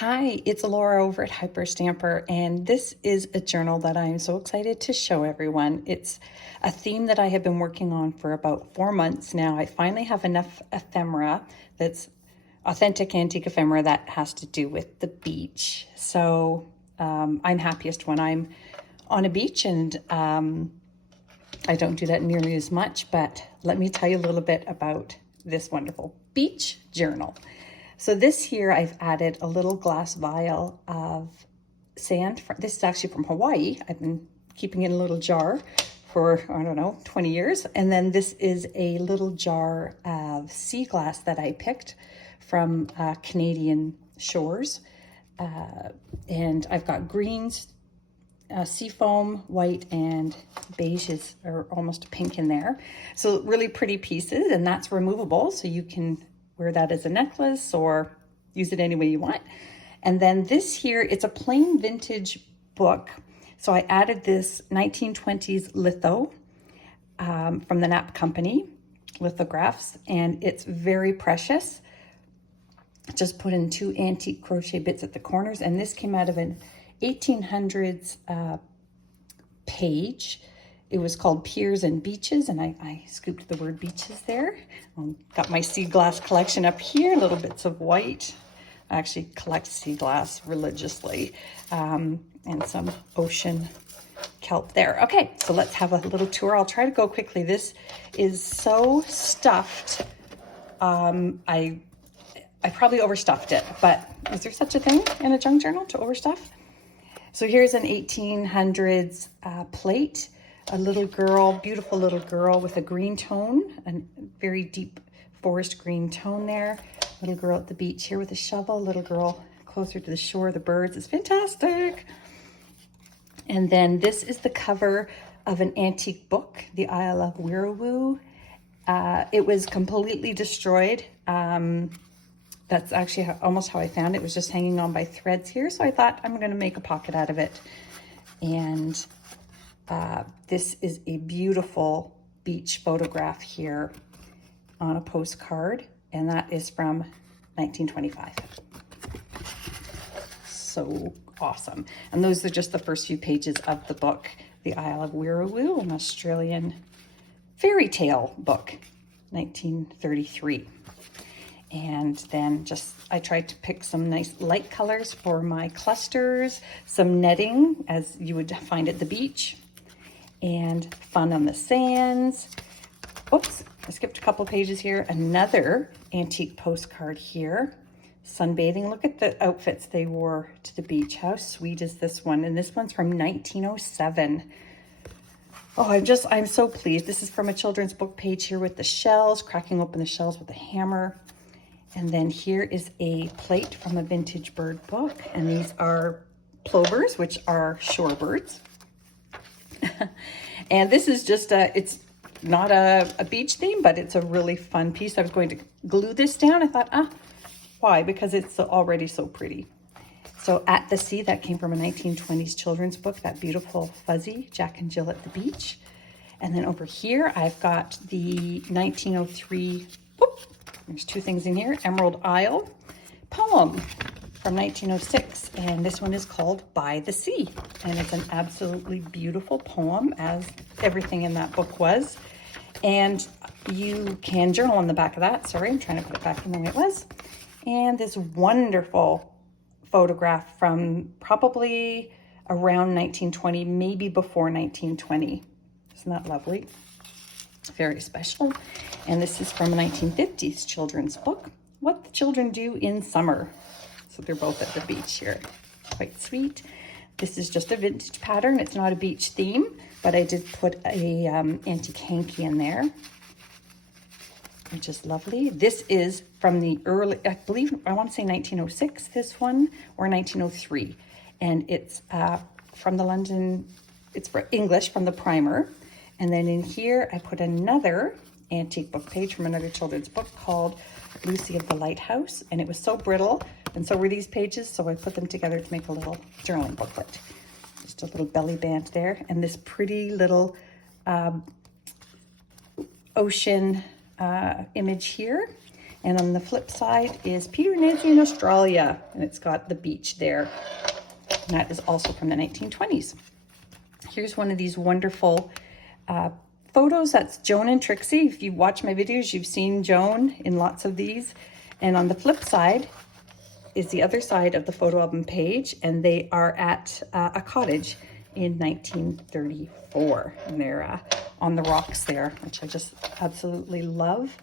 Hi, it's Laura over at Hyperstamper, and this is a journal that I am so excited to show everyone. It's a theme that I have been working on for about 4 months now. I finally have enough ephemera that's authentic antique ephemera that has to do with the beach. So I'm happiest when I'm on a beach, and I don't do that nearly as much, but let me tell you a little bit about this wonderful beach journal. So this here, I've added a little glass vial of sand. This is actually from Hawaii. I've been keeping it in a little jar for, I don't know, 20 years. And then this is a little jar of sea glass that I picked from Canadian shores. And I've got greens, sea foam, white, and beiges, or almost pink in there. So really pretty pieces, and that's removable. So you can wear that as a necklace or use it any way you want. And then this here, it's a plain vintage book. So I added this 1920s litho from the Knapp Company, lithographs, and it's very precious. Just put in 2 antique crochet bits at the corners, and this came out of an 1800s page. It was called Piers and Beaches, and I scooped the word beaches there. Got my sea glass collection up here, little bits of white. I actually collect sea glass religiously, and some ocean kelp there. Okay, so let's have a little tour. I'll try to go quickly. This is so stuffed. I probably overstuffed it, but is there such a thing in a junk journal to overstuff? So here's an 1800s plate. A little girl, beautiful little girl with a green tone, a very deep forest green tone there. Little girl at the beach here with a shovel, little girl closer to the shore, the birds. It's fantastic. And then this is the cover of an antique book, The Isle of Wirrawoo. It was completely destroyed. That's actually almost how I found it. It was just hanging on by threads here. So I thought I'm going to make a pocket out of it. And this is a beautiful beach photograph here on a postcard, and that is from 1925. So awesome. And those are just the first few pages of the book, The Isle of Wirrawoo, an Australian fairy tale book, 1933. And then I tried to pick some nice light colors for my clusters, some netting as you would find at the beach, and fun on the sands. Oops, I skipped a couple pages here. Another antique postcard here. Sunbathing. Look at the outfits they wore to the beach. How sweet is this one? And this one's from 1907. Oh, I'm so pleased. This is from a children's book page here with the shells, cracking open the shells with a hammer. And then here is a plate from a vintage bird book. And these are plovers, which are shorebirds. And this is just it's not a beach theme, but it's a really fun piece. I was going to glue this down. I thought, why? Because it's already so pretty. So At the Sea, that came from a 1920s children's book, that beautiful fuzzy Jack and Jill at the beach. And then over here, I've got the 1903, there's 2 things in here, Emerald Isle poem from 1906, and this one is called By the Sea, and it's an absolutely beautiful poem, as everything in that book was. And you can journal on the back of that. Sorry, I'm trying to put it back in the way it was. And this wonderful photograph from probably around 1920, maybe before 1920. Isn't that lovely? Very special. And this is from a 1950s children's book, What the Children Do in Summer. So they're both at the beach here. Quite sweet. This is just a vintage pattern. It's not a beach theme, but I did put a antique hanky in there, which is lovely. This is from the early, I want to say 1906, this one, or 1903. And it's from the London, it's for English from the primer. And then in here, I put another antique book page from another children's book called Lucy of the Lighthouse. And it was so brittle, and so were these pages, so I put them together to make a little journaling booklet. Just a little belly band there. And this pretty little ocean image here. And on the flip side is Peter and Nancy in Australia, and it's got the beach there. And that is also from the 1920s. Here's one of these wonderful photos. That's Joan and Trixie. If you watch my videos, you've seen Joan in lots of these. And on the flip side is the other side of the photo album page, and they are at a cottage in 1934. And they're on the rocks there, which I just absolutely love.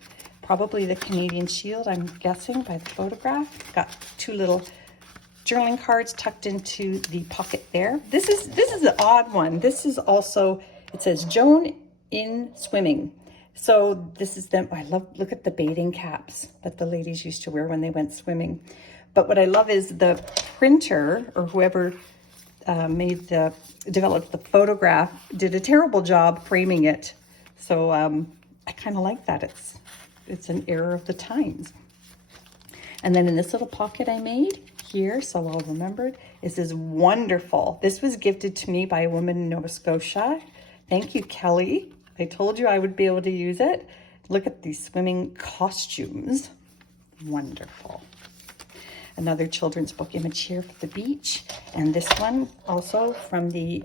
Probably the Canadian Shield, I'm guessing, by the photograph. Got two little journaling cards tucked into the pocket there. This is an odd one. This is also, it says Joan in swimming. So this is them. I love, look at the bathing caps that the ladies used to wear when they went swimming. But what I love is the printer, or whoever developed the photograph, did a terrible job framing it. So I kind of like that. It's an error of the times. And then in this little pocket I made here, so well remembered, is this wonderful. This was gifted to me by a woman in Nova Scotia. Thank you, Kelly. I told you I would be able to use it. Look at these swimming costumes. Wonderful. Another children's book image here for the beach. And this one also from the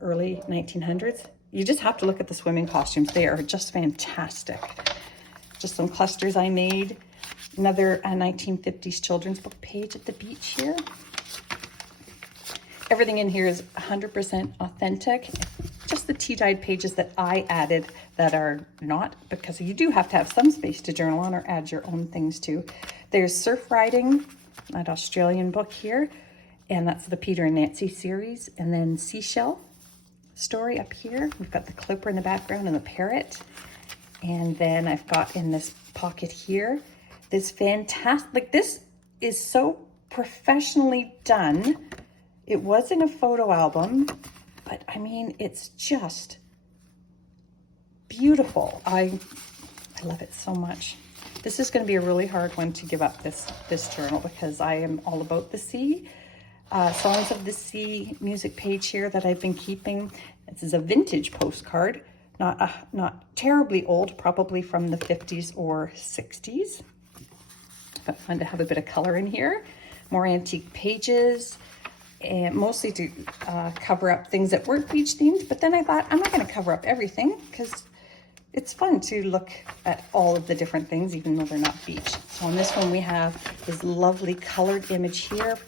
early 1900s. You just have to look at the swimming costumes. They are just fantastic. Just some clusters I made. Another 1950s children's book page at the beach here. Everything in here is 100% authentic. Just the tea-dyed pages that I added that are not, because you do have to have some space to journal on or add your own things to. There's surf riding, that Australian book here, and that's the Peter and Nancy series. And then seashell story up here. We've got the clipper in the background and the parrot. And then I've got in this pocket here, this fantastic, like this is so professionally done. It wasn't a photo album, but I mean, it's just beautiful. I love it so much. This is going to be a really hard one to give up, this journal, because I am all about the sea. Songs of the Sea music page here that I've been keeping. This is a vintage postcard, not terribly old, probably from the 50s or 60s. But fun to have a bit of color in here. More antique pages, and mostly to cover up things that weren't beach themed. But then I thought, I'm not going to cover up everything, because it's fun to look at all of the different things, even though they're not beach. So on this one, we have this lovely colored image here,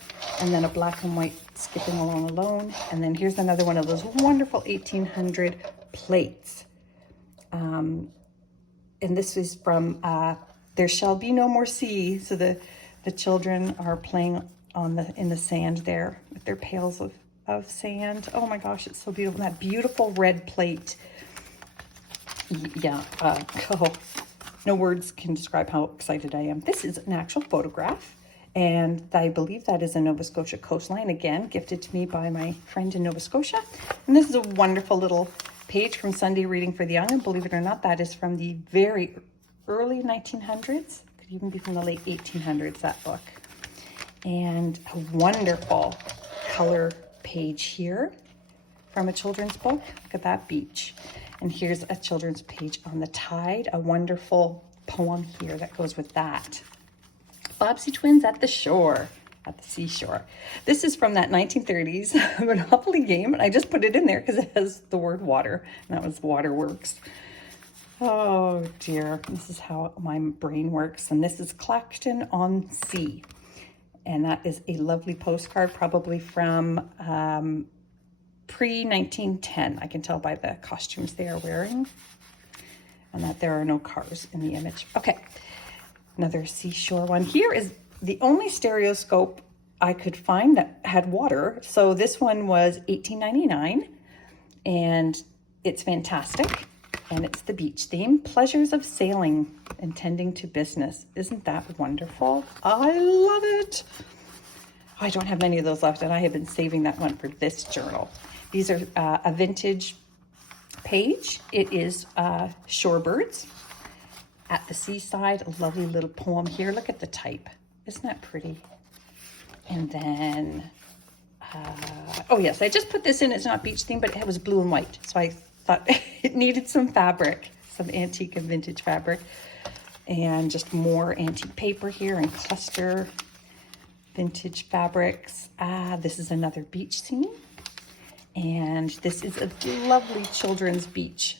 and then a black and white skipping along alone. And then here's another one of those wonderful 1800 plates. And this is from There Shall Be No More Sea. So the children are playing in the sand there with their pails of sand. Oh my gosh, it's so beautiful. That beautiful red plate. Yeah, no words can describe how excited I am. This is an actual photograph, and I believe that is a Nova Scotia coastline, again, gifted to me by my friend in Nova Scotia. And this is a wonderful little page from Sunday Reading for the Young, and believe it or not, that is from the very early 1900s, could even be from the late 1800s, that book. And a wonderful color page here from a children's book. Look at that beach. And here's a children's page on the tide, a wonderful poem here that goes with that. Bobbsey Twins at the shore, at the seashore. This is from that 1930s Monopoly game, and I just put it in there because it has the word water, and that was Waterworks. Oh dear, this is how my brain works. And this is Clacton on Sea. And that is a lovely postcard, probably from pre-1910. I can tell by the costumes they are wearing, and that there are no cars in the image. Okay, another seashore one. Here is the only stereoscope I could find that had water. So this one was $18.99, and it's fantastic. And it's the beach theme. Pleasures of Sailing and Tending to Business. Isn't that wonderful? I love it. I don't have many of those left, and I have been saving that one for this journal. These are a vintage page. It is shorebirds at the seaside. A lovely little poem here. Look at the type. Isn't that pretty? And then, oh yes, I just put this in. It's not beach theme, but it was blue and white. So I thought it needed some fabric, some antique and vintage fabric. And just more antique paper here and cluster vintage fabrics. This is another beach scene. And this is a lovely children's beach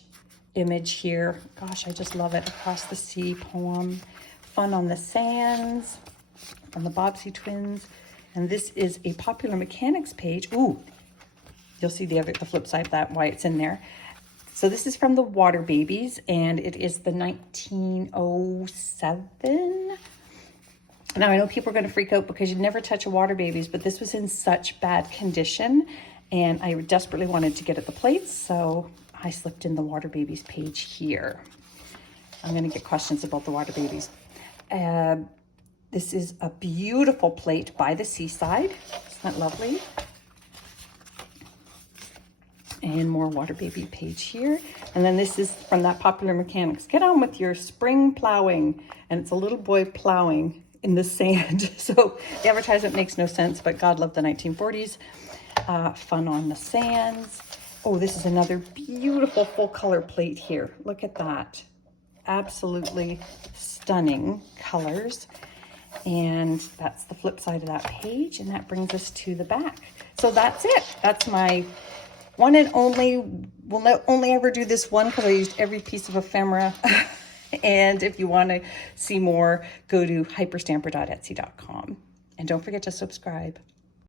image here. Gosh, I just love it. Across the Sea poem. Fun on the Sands from the Bobbsey twins. And this is a Popular Mechanics page. Ooh, you'll see the flip side of that, why it's in there. So this is from the Water Babies, and it is the 1907. Now, I know people are going to freak out because you never touch a Water Babies, but this was in such bad condition, and I desperately wanted to get at the plates, so I slipped in the Water Babies page here. I'm going to get questions about the Water Babies. This is a beautiful plate by the seaside. Isn't that lovely? And more Water Baby page here. And then this is from that Popular Mechanics. Get on with your spring plowing. And it's a little boy plowing in the sand. So the advertisement makes no sense, but God loved the 1940s. Fun on the Sands. Oh, this is another beautiful full color plate here. Look at that. Absolutely stunning colors. And that's the flip side of that page. And that brings us to the back. So that's it. That's my one and only. We'll only ever do this one because I used every piece of ephemera. And if you want to see more, go to hyperstamper.etsy.com. And don't forget to subscribe.